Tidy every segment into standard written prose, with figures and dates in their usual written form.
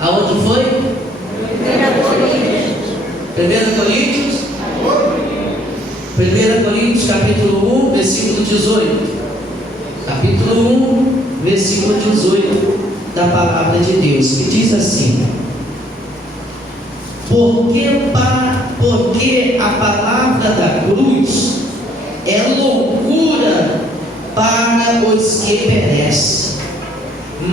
Aonde foi? 1 Coríntios? 1 Coríntios capítulo 1, versículo 18. Capítulo 1, versículo 18 da palavra de Deus, que diz assim: porque a palavra da cruz é loucura para os que perecem,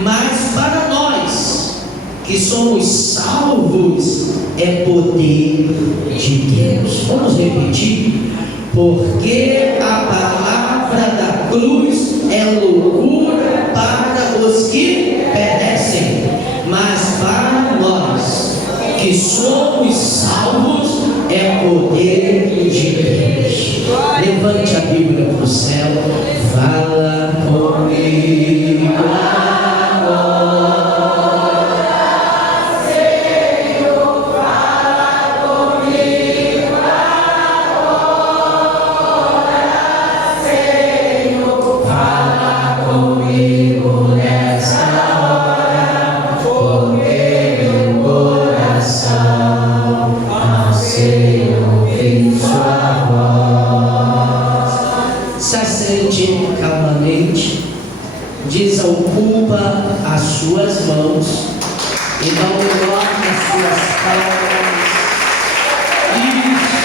mas para nós que somos salvos é poder de Deus. Vamos repetir: porque a palavra da cruz é loucura para os que perecem, mas para nós que somos salvos é poder de Deus. Levante a Bíblia para o céu. Fala comigo agora, Senhor. Fala comigo agora, Senhor. Fala comigo nessa hora, porque meu coração anseia ouvir sua voz. Se assente calmamente, desocupa as suas mãos e dá o melhor nas suas palmas. Isso.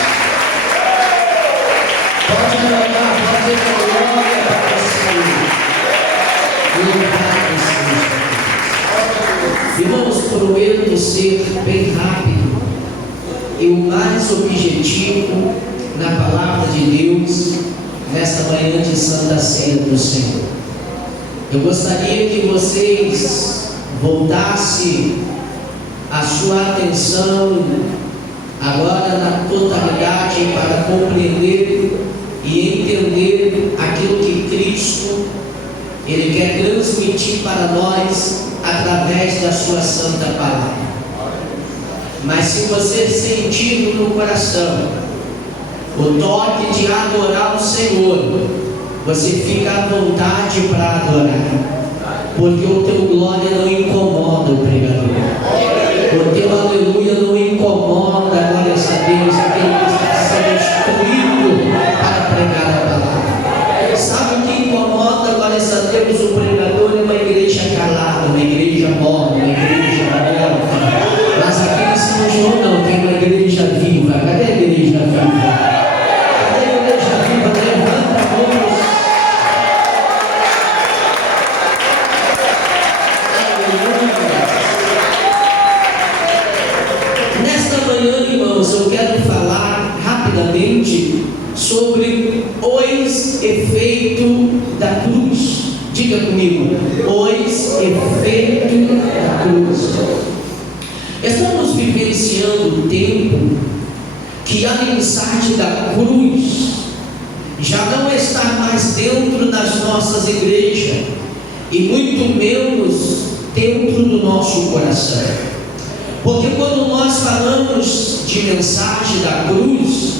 Pode levantar, pode glória para o Senhor. Louvado seja Deus. Irmãos, prometo ser bem rápido e o mais objetivo na palavra de Deus nesta manhã de Santa Ceia do Senhor. Eu gostaria que vocês voltassem a sua atenção agora na totalidade para compreender e entender aquilo que Cristo Ele quer transmitir para nós através da sua santa palavra. Mas se você sentir no coração o toque de adorar o Senhor, você fica à vontade para adorar, porque o teu glória não incomoda o pregador, o teu aleluia não incomoda, glória a Deus, aquele que está sendo instruído para pregar a palavra. Sabe o que incomoda, glória a Deus, o pregador? É uma igreja calada, uma igreja morta, uma igreja morta. Mas aqui em São João não, tem uma igreja viva. Cadê a igreja viva? Eu quero falar rapidamente sobre os efeitos da cruz. Diga comigo: os efeitos da cruz. Estamos vivenciando um tempo que a mensagem da cruz já não está mais dentro das nossas igrejas e muito menos dentro do nosso coração. Porque quando nós falamos de mensagem da cruz,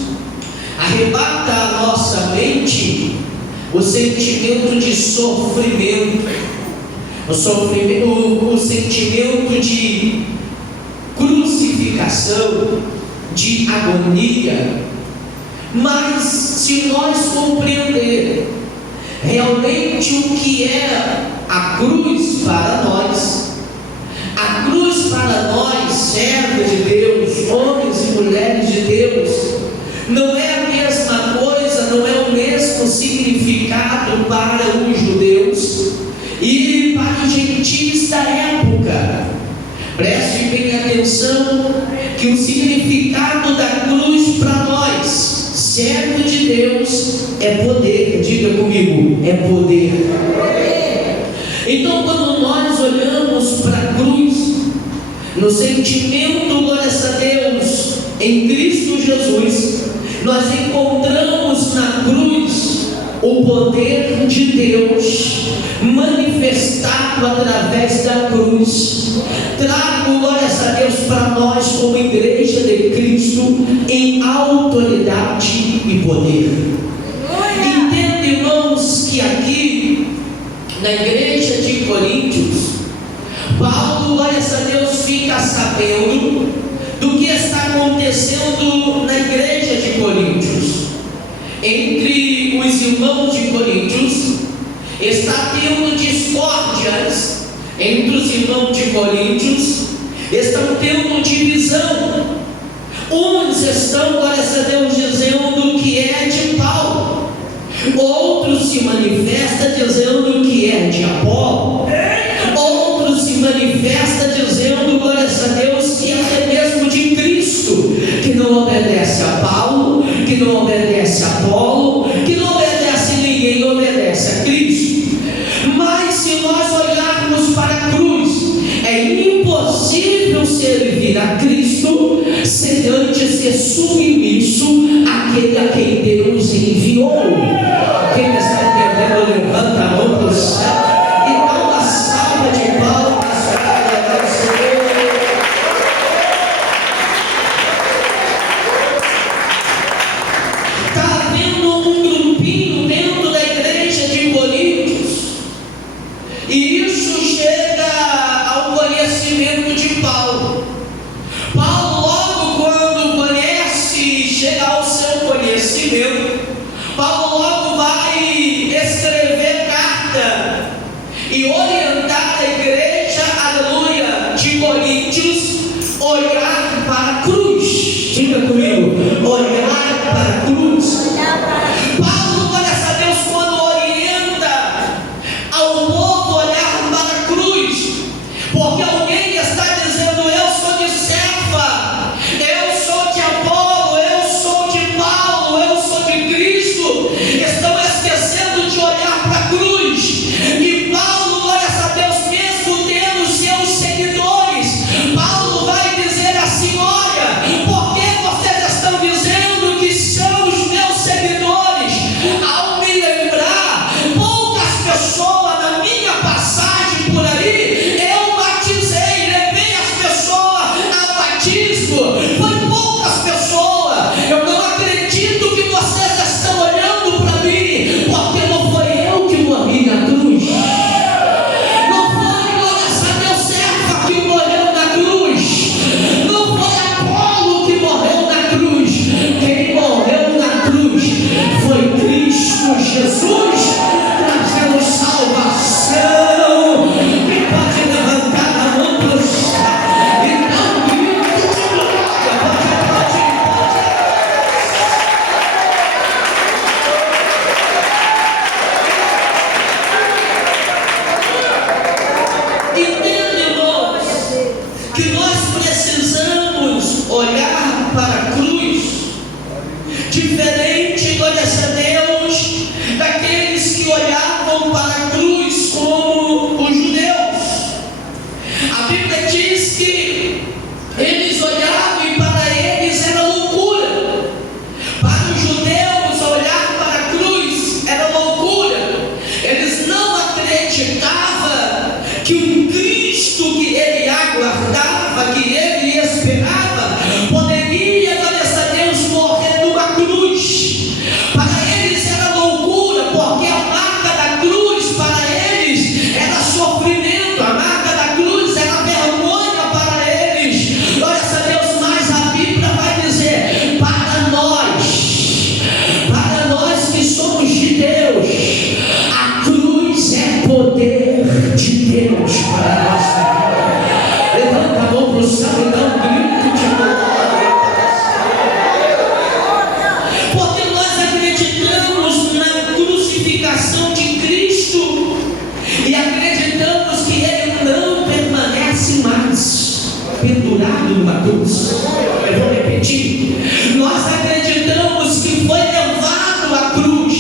arrebata a nossa mente o sentimento de sofrimento, o sentimento de crucificação, de agonia. Mas se nós compreender realmente o que é a cruz para nós, a cruz para nós, servos de Deus, homens e mulheres de Deus, não é a mesma coisa, não é o mesmo significado para os judeus e para os gentios da época. Preste bem atenção que o significado da cruz para nós, servo de Deus, é poder. Diga comigo: é poder. Então, quando nós olhamos para a cruz, no sentimento, glória a Deus, em Cristo Jesus, nós encontramos na cruz o poder de Deus manifestado através da cruz. Trago, glória a Deus, para nós como igreja de Cristo em autoridade e poder. Entenda, irmãos, que aqui na igreja de Coríntios, Paulo, glória a Deus, fica sabendo do que está acontecendo na igreja de Coríntios. Entre os irmãos de Coríntios está tendo discórdias. Entre os irmãos de Coríntios estão tendo divisão. Uns estão, graças a Deus, dizendo que é de Paulo, outros se manifestam dizendo que é de Apolo, outros se manifestam dizendo, glórias a Deus, que é até mesmo de Cristo, que não obedece a Paulo, que não obedece a Apolo, que não obedece a ninguém, obedece a Cristo. Mas se nós olharmos para a cruz, é impossível servir a Cristo sem antes ser submisso àquele a quem Deus enviou. Quem está entendendo, levanta a mão para o céu e dá uma salva de palmas para o Senhor. Está havendo um grupinho dentro da igreja de Coríntios, e isso chega ao conhecimento de Paulo. Paulo, logo quando conhece, chega ao seu conhecimento, Paulo logo vai escrever carta e orientar a igreja, aleluia, de Coríntios, olhar para a cruz. Diga comigo, olhar para a cruz. Paulo, graças a Deus, quando orienta ao povo olhar para a cruz, porque alguém está dizendo: eu sou de Cefa, eu sou de Apolo, eu sou de Paulo, eu sou de Cristo, estão esquecendo de olhar para a cruz. E Paulo, graças a Deus, mesmo tendo seus seguidores, Paulo vai dizer assim: olha, por que vocês estão dizendo que são os meus seguidores? Ao me lembrar, poucas pessoas na minha passagem por ali, eu batizei, levei as pessoas ao batismo, foi poucas pessoas. Eu não acredito que vocês estão olhando para mim, porque não foi eu que morri na cruz, não foi, graças a Deus, Cefa que morreu na cruz, não foi Apolo que morreu na cruz. Quem morreu na cruz foi Cristo Jesus, trazendo salvação. E pode levantar a mão para o céu e dar um grito de glória. Pode. Entende, irmãos, que nós precisamos olhar para a cruz diferente, glórias a Deus, daqueles que olhavam para a cruz como os judeus. A Bíblia diz que eles olhavam e para eles era loucura. Para os judeus, olhar para a cruz era loucura. Eles não acreditavam que um Cristo que ele aguardava, que ele esperava, poderia, glórias a Deus, morrer numa cruz. Para eles era loucura, porque a marca da cruz para eles era sofrimento, a marca da cruz era vergonha para eles. Glórias a Deus, mas a Bíblia vai dizer: para nós que somos de Deus, a cruz é poder de Deus para nós. Levanta a mão para o céu e dá um grito de glória. Porque nós acreditamos na crucificação de Cristo e acreditamos que ele não permanece mais pendurado numa cruz. Eu vou repetir: nós acreditamos que foi levado à cruz,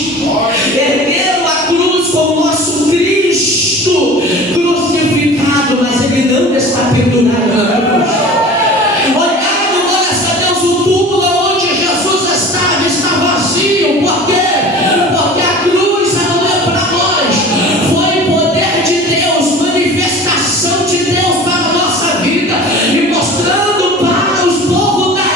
ergueram a cruz com o nosso Cristo crucificado, mas ele não está pendurado na cruz. Olhando, glórias a Deus, o túmulo onde Jesus estava está vazio. Por quê? Porque a cruz, aleluia, para nós foi poder de Deus, manifestação de Deus para a nossa vida, e mostrando para os povos da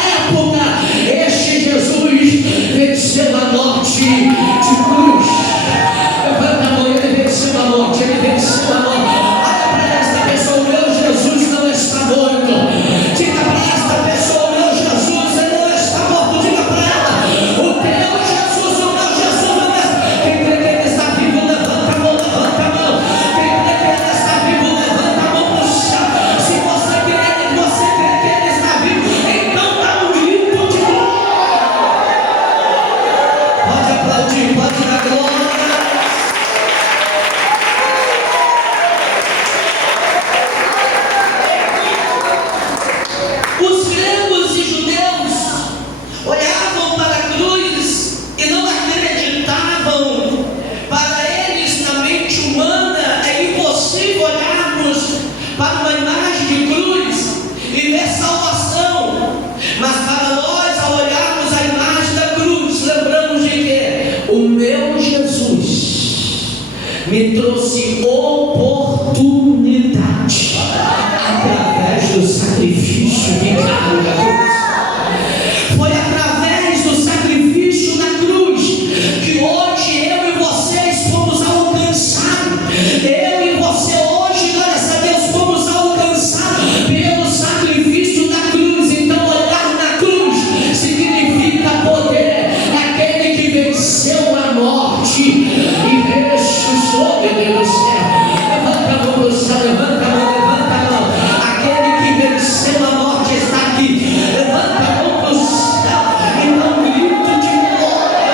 Ele trouxe oportunidade através do sacrifício de carne. Foi através do sacrifício na cruz que hoje eu e vocês fomos alcançados. Eu e você hoje, glória a Deus, fomos alcançados pelo sacrifício da cruz. Então olhar na cruz significa poder. Aquele que venceu a morte e ressuscitou, meu Deus do céu. Levanta a mão do céu, levanta a mão, levanta a mão. Aquele que venceu a morte está aqui. Levanta a mão do céu e dá um grito de glória.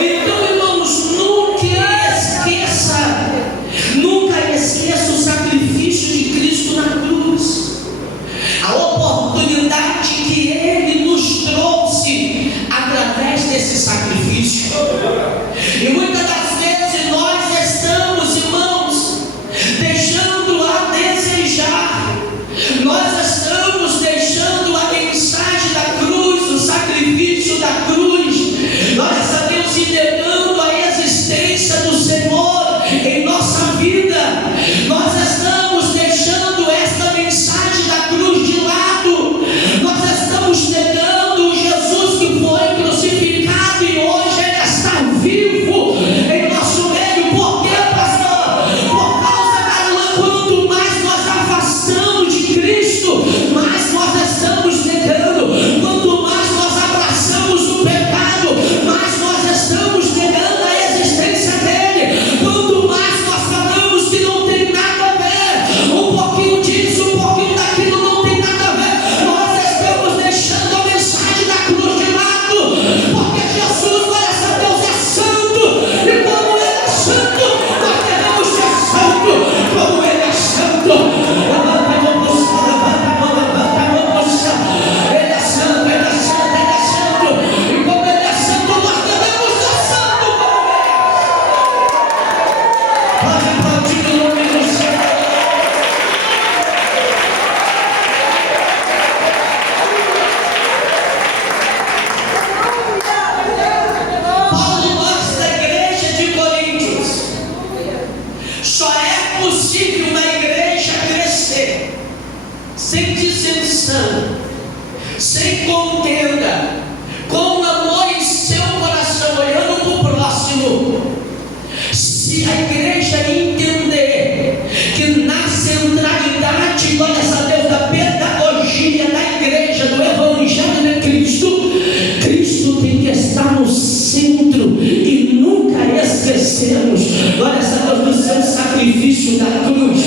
Então, irmãos, nunca esqueça o sacrifício de Cristo na cruz, a oportunidade que Ele nos trouxe através desse sacrifício. E muitas das vezes nós estamos, irmãos, deixando a desejar. Nós estamos deixando a mensagem da cruz, o sacrifício da cruz. Nós estamos negando a existência do Senhor em nossa vida. Nós estamos deixando esta mensagem da cruz de lado. Nós estamos negando o Jesus que foi crucificado e hoje Ele está vivo em nosso meio. Por quê, pastor? Por causa da quanto mais nós afastamos de Cristo, mais nós estamos negando. Quanto mais nós abraçamos o pecado, mais nós estamos negando a existência dele. Quanto mais nós falamos que não tem nada a ver, um pouquinho disso, um pouquinho daquilo não tem nada a ver, nós estamos deixando a mensagem da cruz de lado. Porque Jesus, glória a Deus, é santo, e como Ele é santo, nós devemos ser santo como Ele é santo. Levanta a mão do céu, levanta a mão do céu. Ele é santo, Ele é santo, Ele é santo, e como Ele é santo, nós devemos ser santo como Ele. Pode aplaudir o nome do Senhor. Paulo mostra a igreja de Coríntios: só é possível uma igreja crescer sem dissensão, sem contenda, com amor em seu coração, olhando para o próximo. Se a igreja entender que na centralidade, glória a Deus, da pedagogia da igreja, do evangelho de Cristo, Cristo tem que estar no centro e nunca esquecermos, glória a Deus, do seu sacrifício da cruz.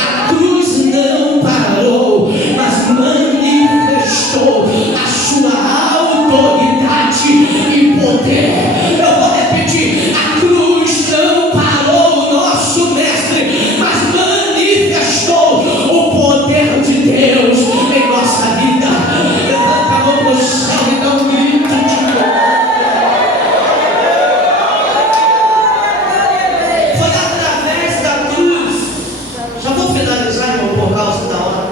A cruz não parou, mas manifestou a sua autoridade e poder. Eu vou repetir: a cruz não parou o nosso mestre, mas manifestou o poder de Deus em nossa vida. Levanta a mão para o céu e dá um grito de glória. Foi através da cruz, já vou finalizar, irmão, por causa da hora.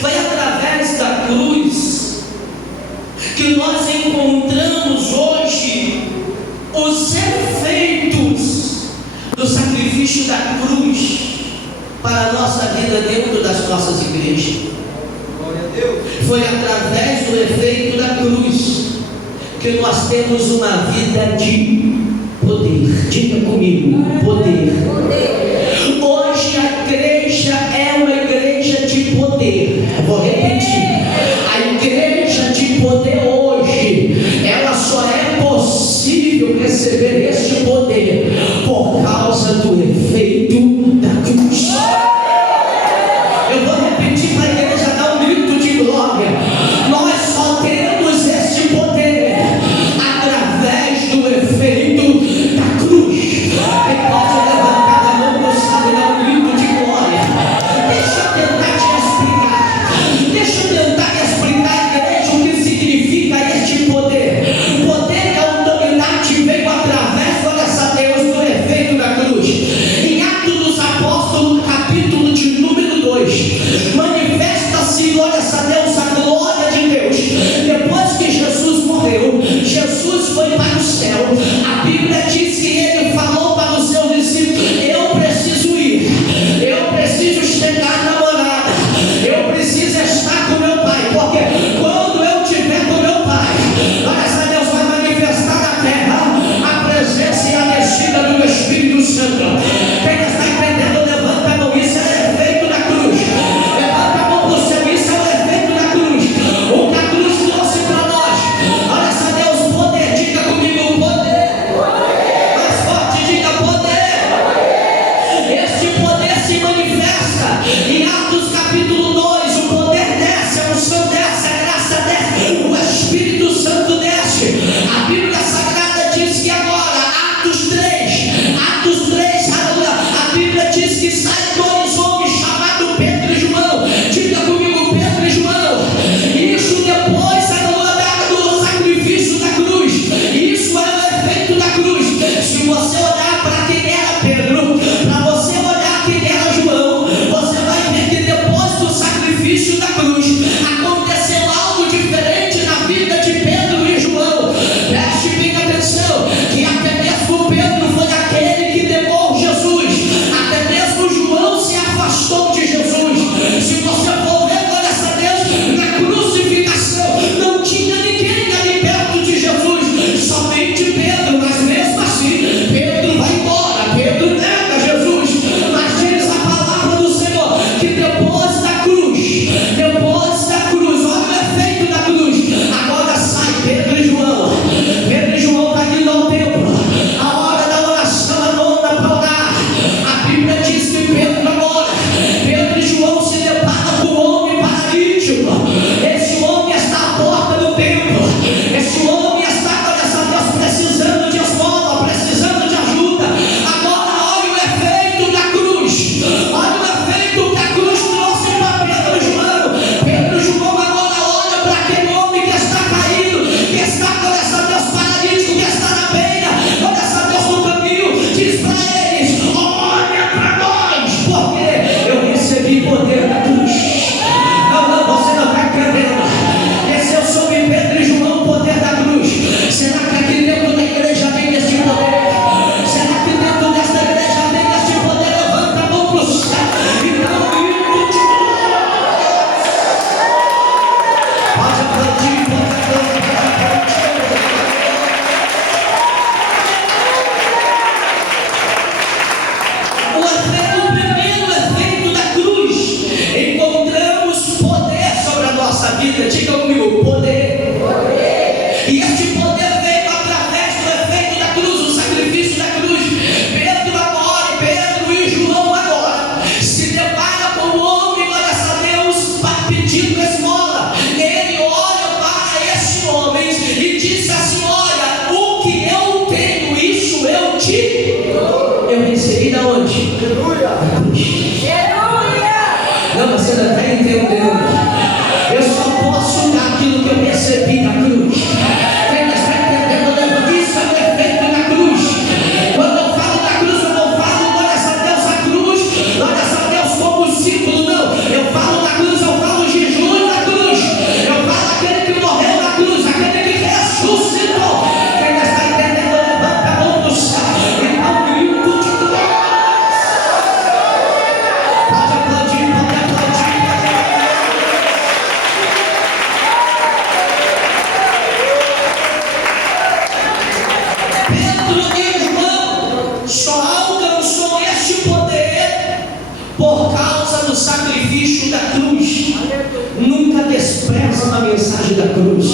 Foi através da cruz que nós encontramos hoje os efeitos do sacrifício da cruz para a nossa vida dentro das nossas igrejas. Foi através do efeito da cruz que nós temos uma vida de poder. Diga comigo: poder. Hoje a igreja é uma igreja de poder. Vou repetir: a igreja de poder hoje, ela só é possível receber este poder por causa do efeito da cruz. Eu vou repetir para a igreja dar um grito de glória: nós só temos este poder através do efeito da cruz. Quem pode levantar a mão do afastou de Jesus. Se você for ver, graças a Deus, na crucificação, não tinha ninguém ali perto de Jesus, somente Pedro, mas mesmo assim, Pedro vai embora, Pedro nega Jesus, mas diz a palavra do Senhor, que depois da cruz, olha o efeito da cruz, agora sai Pedro e João está indo ao templo, a hora da oração, a nona para orar, a Bíblia diz que Pedro e João se deparam com um homem paralítico. Esse homem está à porta do templo, esse homem está, graças a Deus, precisando de esmola, precisando de ajuda. Agora olha o efeito da cruz, olha o efeito que a cruz trouxe para Pedro e João. Pedro e João agora olham para aquele homem que está caído, que está, graças a Deus, paralítico, que está na beira, graças a Deus, no caminho, diz para eles: olha para nós, porque eu recebi poder da cruz. Não, você não está entendendo. Desceu sobre Pedro e João o poder da cruz. Será que aqui dentro da igreja tem esse poder? Será que dentro desta igreja tem esse poder? Levanta a mão para o céu e dá um grito de pode aplaudir, pode aplaudir. O primeiro efeito da cruz, encontramos poder sobre a nossa vida. Diga comigo, poder. E este poder veio através do efeito da cruz, o sacrifício da cruz. Pedro e João agora se depara com o homem, graças a Deus, pedindo esmola. Ele olha para esse homem e diz assim: olha, o que eu tenho, isso eu recebi da onde? Da cruz. Não, você não está entendendo. Eu só posso dar aquilo que eu recebi da cruz. Quem está entendendo? Isso é o efeito da cruz. Quando eu falo da cruz, eu não falo, graças a Deus, a cruz, graças a Deus, como símbolo, não. Eu falo da cruz, eu falo Jesus da cruz. Eu falo aquele que morreu na cruz, aquele que ressuscitou. Quem está entendendo? Levanta a mão do céu e dá um grito de glória. Pode aplaudir, pode aplaudir. Pedro e João só alcançou este poder por causa do sacrifício da cruz. Nunca despreza a mensagem da cruz.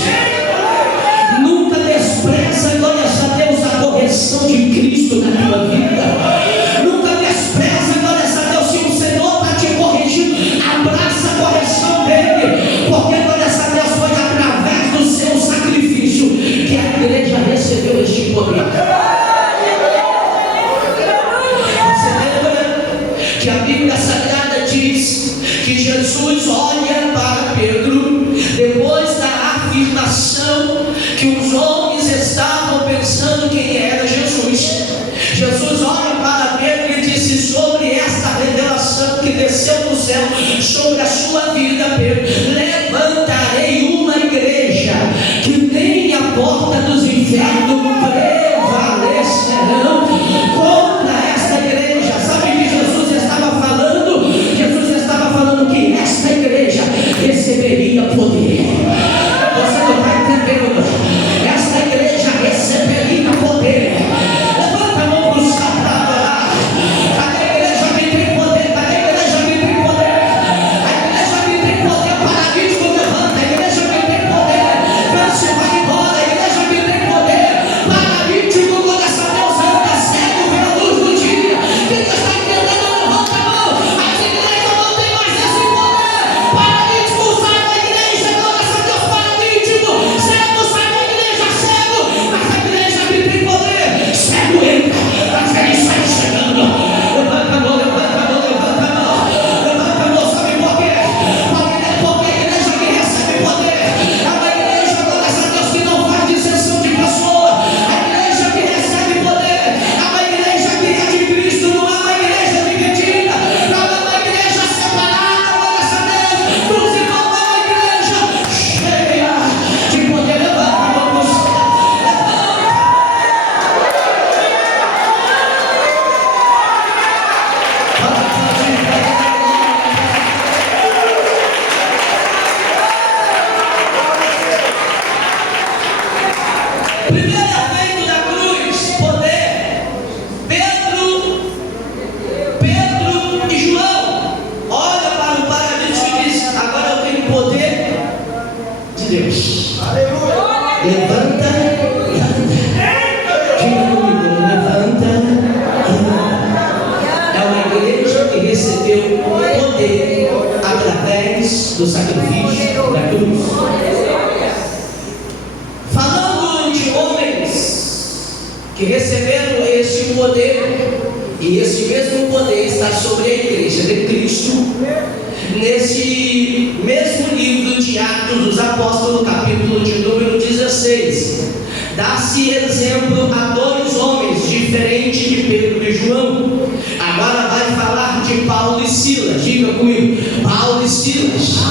Nunca despreza, glória a Deus, a correção de Cristo na tua vida. Nunca despreza, glória a Deus, se o Senhor está te corrigindo, abraça a correção dele, porque, glória a Deus, foi através do seu sacrifício que a igreja recebeu este poder. Você lembra que a Bíblia Sagrada diz que Jesus olha para Pedro depois da afirmação que os homens estavam pensando quem era Jesus. Jesus olha para Pedro e disse: sobre esta revelação que desceu do céu sobre a sua vida, Pedro, levantarei uma igreja que nem a porta dos infernos prevalecerão contra esta igreja. Sabe o que Jesus estava falando? Jesus estava falando que esta igreja receberia poder. Você não está entendendo? Esta igreja receberia poder. Levanta a mão para o céu para adorar. Cadê a igreja que tem poder? Cadê a igreja que tem poder? A igreja que tem poder, paralítico levanta. A igreja que tem poder, câncer vai embora. A igreja que tem poder, recebeu poder através do sacrifício da cruz. Falando de homens que receberam este poder, e esse mesmo poder está sobre a igreja de Cristo, nesse mesmo livro de Atos dos Apóstolos, capítulo de número 16, dá-se exemplo a dois homens diferentes de Pedro e João. Agora vai falar de Paulo e Silas. Diga comigo, Paulo e Silas.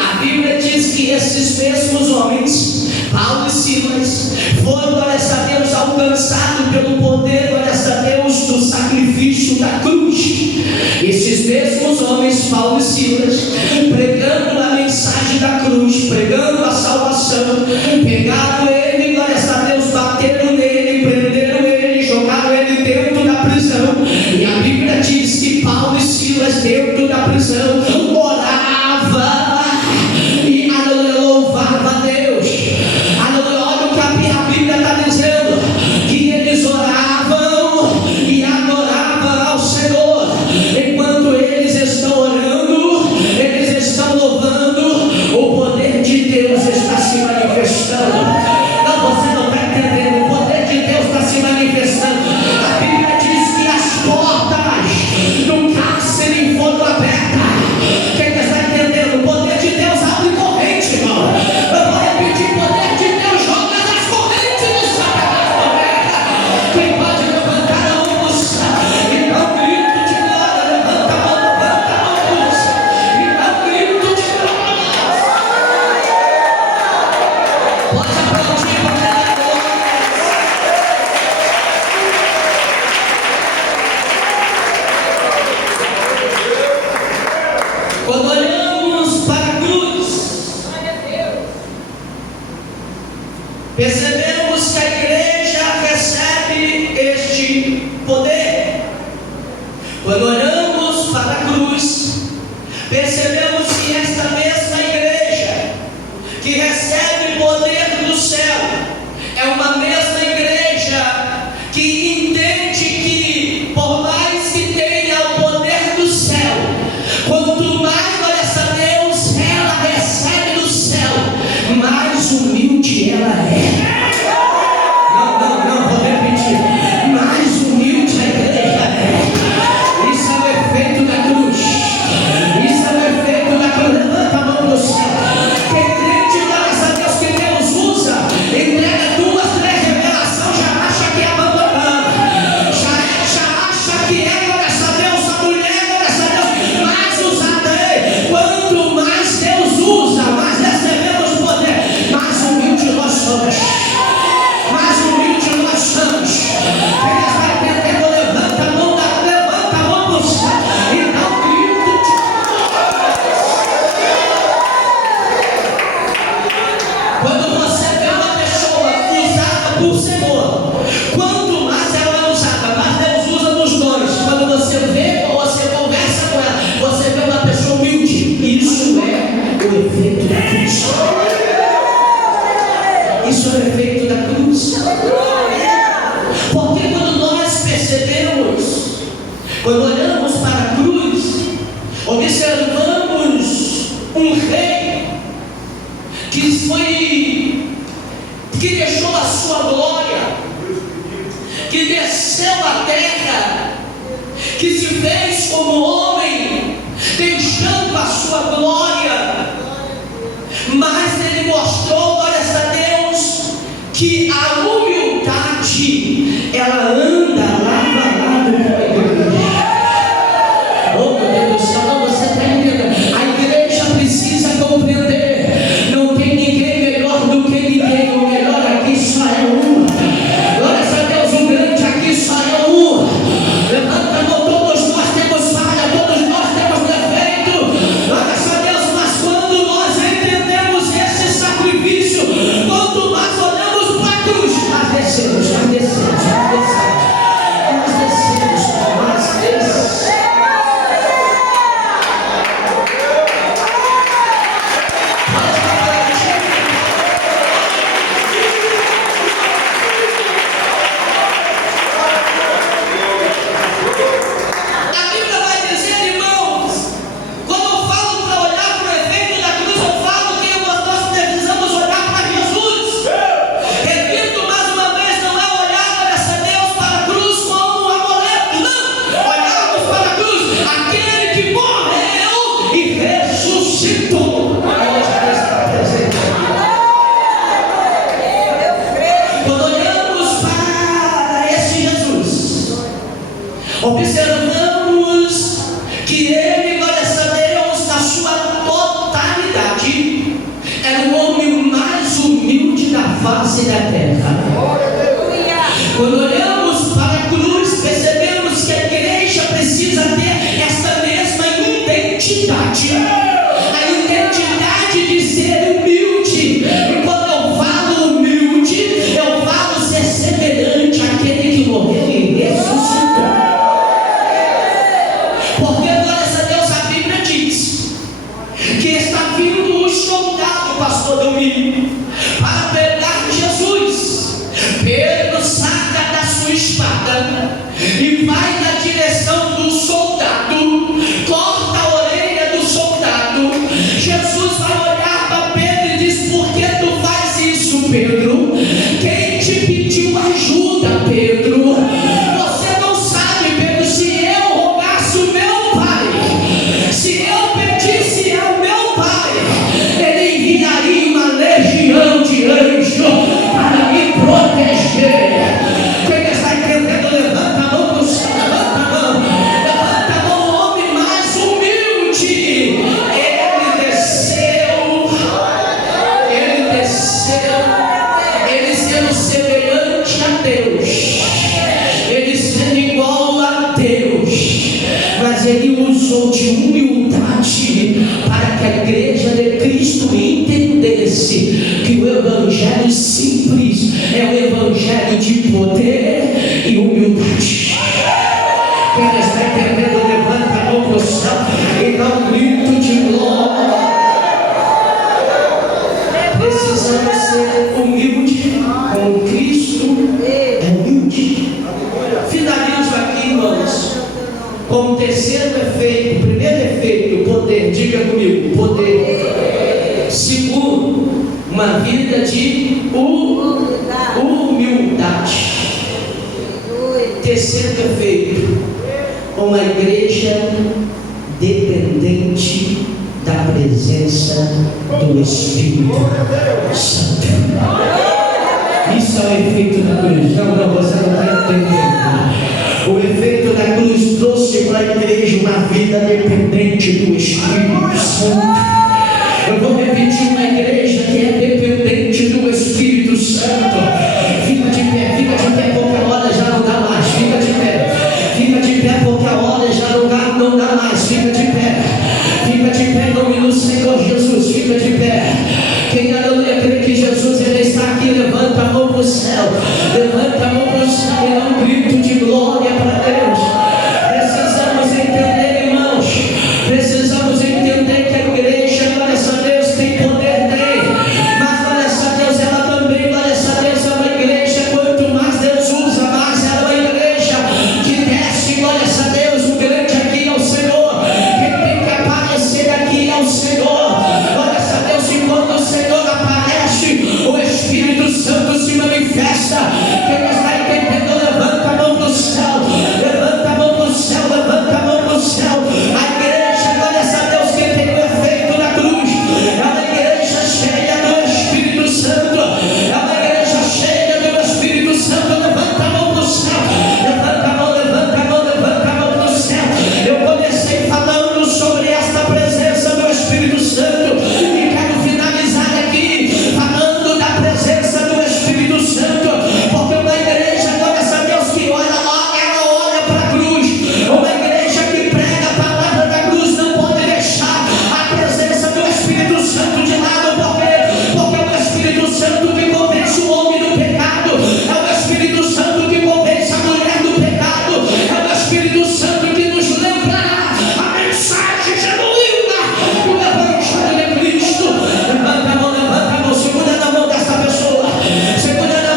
A Bíblia diz que esses mesmos homens, Paulo e Silas, foram, olha a Deus, alcançados pelo poder, olha a Deus, do sacrifício da cruz. Esses mesmos homens, Paulo e Silas, pregando a mensagem da cruz, pregando a salvação, pegaram ele, olha a Deus, bateram nele, prenderam ele, jogaram ele dentro da prisão. E a Bíblia diz que Paulo e Silas, dentro da prisão, orava e louvava a Deus. Olha o que a Bíblia está dizendo, que eles oravam e adoravam ao Senhor. Enquanto eles estão orando, eles estão louvando, o poder de Deus está se manifestando. Não, você não está entendendo, o poder de Deus está se manifestando. A Bíblia diz que as portas do cárcere foram abertas. Quem está entendendo? O poder de Deus abre corrente, irmão. Eu vou repetir, o poder de Deus joga as correntes do Satanás abertas. Quem pode levantar a mão no céu e dar um grito de glória? Levanta a mão no céu e dá um grito de glória. Pode aplaudir para dar glória. Quando olhamos para a cruz, percebemos que a igreja recebe este poder. Quando olhamos para a cruz, percebemos que esta mesma igreja que recebe poder do céu é uma mesma igreja que entende que, por mais que tenha o poder do céu, quanto mais, olha essa Deus, ela recebe do céu, mais humilde ela é. Não, vou repetir. Mais humilde a igreja é. Isso é o efeito da cruz. Isso é o efeito da cruz. Levanta face da terra. Quando olhamos para a cruz, percebemos que a igreja precisa ter essa mesma identidade, a identidade de ser humilde. E quando eu falo humilde, eu falo ser semelhante àquele que morreu e ressuscitou. Porque, glórias a Deus, a Bíblia diz que está vindo o soldado, pastor Domingo, para pegar Jesus. Pedro saca da sua espada e vai na direção do soldado, corta a orelha do soldado. Jesus vai olhar para Pedro e diz: por que tu faz isso, Pedro? Quem te pediu ajuda, Pedro? Você não sabe, Pedro, se eu rogasse o meu Pai, se eu pedisse ao meu Pai, Ele enviaria uma legião de anjos para me proteger. Quem está entendendo, levanta a mão para o céu, levanta a mão. Levanta a mão, o homem mais humilde. Ele sendo semelhante a Deus, ele sendo igual a Deus, mas ele usou de humildade para que a igreja de Cristo entendesse que o evangelho simples é o evangelho de poder e humildade. Quem está entendendo, levanta a mão para o céu e dá um grito de glória. Precisamos ser humildes, como Cristo é humilde. Finalizo aqui, irmãos, com o terceiro efeito. Primeiro efeito, poder. Diga comigo, poder. Segundo, uma vida de humildade. Terceiro efeito, uma igreja dependente da presença do Espírito Santo. Isso é o efeito da cruz. Não, você não está entendendo. O efeito da cruz trouxe para a igreja uma vida dependente do Espírito Santo. Eu vou repetir: uma igreja